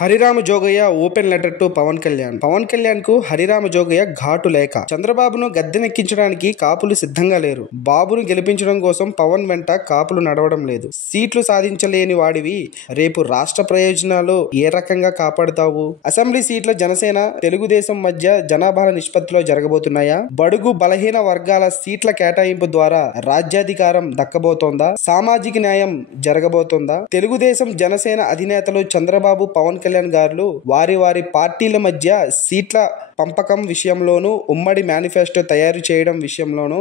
Harirama Jogaiah open letter to Pawan Kalyan. Pawan Kalyan కు హరిరామ జోగయ్య ఘాటు లేఖ. చంద్రబాబును గద్దెనెక్కించడానికి కాపులు సిద్ధంగా లేరు. బాబును గెలిపించడం కోసం పవన్ వెంట కాపులు నడవడం లేదు. సీట్లు సాధించలేని వాడివి రేపు రాష్ట్ర ప్రయోజనాలు ఏ రకంగా కాపాడుతావు? అసెంబ్లీ సీట్ల జనసేన తెలుగుదేశం మధ్య జనాభా నిష్పత్తిలో జరగబోతున్నాయా? బడుగు బలహీన వర్గాల సీట్ల కేటాయింపు ద్వారా రాజ్యాధికారం దక్కబోతోందా? సామాజిక న్యాయం జరగబోతోందా? తెలుగుదేశం జనసేన అధినేతలు చంద్రబాబు పవన్ కళ్యాణ్ గారు వారి పార్టీల మధ్య సీట్ల పంపకం విషయంలోనూ ఉమ్మడి మేనిఫెస్టో తయారు చేయడం విషయంలోనూ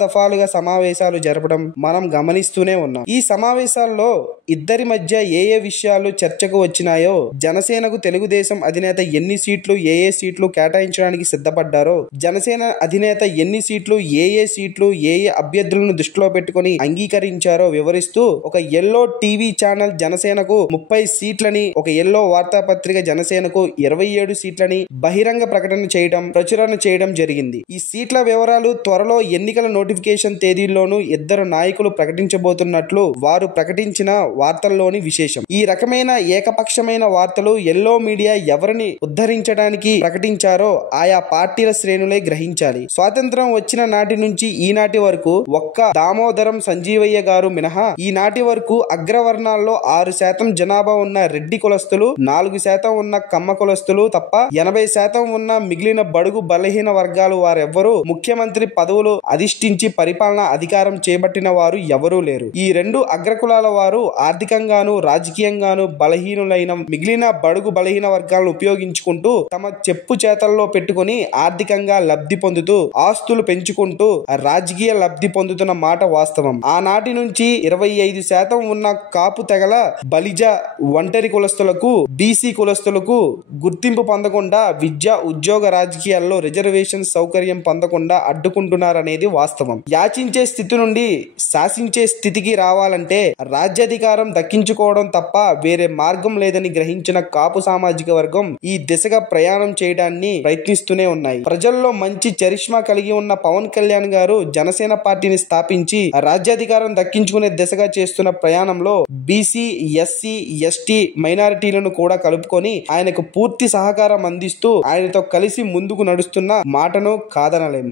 దఫాలుగా సమావేశాలు జరపడం మనం గమనిస్తూనే ఉన్నాం. ఈ సమావేశాల్లో ఇద్దరి మధ్య ఏ విషయాలు చర్చకు వచ్చినాయో, జనసేనకు తెలుగుదేశం అధినేత ఎన్ని సీట్లు ఏ సీట్లు కేటాయించడానికి సిద్ధపడ్డారో, జనసేన అధినేత ఎన్ని సీట్లు ఏ సీట్లు ఏ అభ్యర్థులను దృష్టిలో పెట్టుకుని అంగీకరించారో వివరిస్తూ ఒక ఎల్లో టీవీ ఛానల్ జనసేనకు 30 సీట్లని, ఒక ఎల్లో వార్తాపత్రిక జనసేనకు 27 సీట్లని బహిరంగ ప్రచురణ చేయడం జరిగింది. ఈ సీట్ల వివరాలు త్వరలో ఎన్నికల నోటిఫికేషన్ తేదీల్లోనూ ఇద్దరు నాయకులు ప్రకటించబోతున్నట్లు వారు ప్రకటించిన వార్తల్లోని విశేషం. ఈ రకమైన ఏకపక్షమైన వార్తలు ఎల్లో మీడియా ఎవరిని ఉద్ధరించడానికి ప్రకటించారో ఆయా పార్టీల శ్రేణులే గ్రహించాలి. స్వాతంత్రం వచ్చిన నాటి నుంచి ఈనాటి వరకు ఒక్క దామోదరం సంజీవయ్య గారు మినహా ఈనాటి వరకు అగ్రవర్ణాల్లో 6% జనాభా ఉన్న రెడ్డి కులస్తులు, 4% ఉన్న కమ్మ కులస్తులు తప్ప 80% ఉన్న మిగిలిన బడుగు బలహీన వర్గాలు వారెవ్వరూ ముఖ్యమంత్రి పదవులు అధిష్ఠించి పరిపాలనా అధికారం చేపట్టిన వారు ఎవరూ లేరు. ఈ రెండు అగ్రకులాల వారు ఆర్థికంగాను రాజకీయంగాను బలహీనులైన మిగిలిన బడుగు బలహీన వర్గాలను ఉపయోగించుకుంటూ తమ చెప్పు చేతల్లో పెట్టుకుని ఆర్థికంగా లబ్ధి పొందుతూ ఆస్తులు పెంచుకుంటూ రాజకీయ లబ్ధి పొందుతున్న మాట వాస్తవం. ఆనాటి నుంచి 25% ఉన్న కాపు తెగల బలిజ ఒంటరి కులస్తులకు, బీసీ కులస్తులకు గుర్తింపు పొందకుండా విద్య ఉద్యోగ రాజకీయాల్లో రిజర్వేషన్ సౌకర్యం పొందకుండా అడ్డుకుంటున్నారనేది వాస్తవం. యాచించే స్థితి నుండి శాసించే స్థితికి రావాలంటే రాజ్యాధికారం దక్కించుకోవడం తప్ప వేరే మార్గం లేదని గ్రహించిన కాపు సామాజిక వర్గం ఈ దిశగా ప్రయాణం చేయడాన్ని ప్రయత్నిస్తూనే ఉన్నాయి. ప్రజల్లో మంచి చరిష్మా కలిగి ఉన్న పవన్ కళ్యాణ్ గారు జనసేన పార్టీని స్థాపించి రాజ్యాధికారం దక్కించుకునే దిశగా చేస్తున్న ప్రయాణంలో బీసీ, ఎస్సీ, ఎస్టీ మైనారిటీలను కూడా కలుపుకొని ఆయనకు పూర్తి సహకారం అందిస్తూ ఆయనతో కలిసి ముందుకు నడుస్తున్న మాటను కాదనలేం.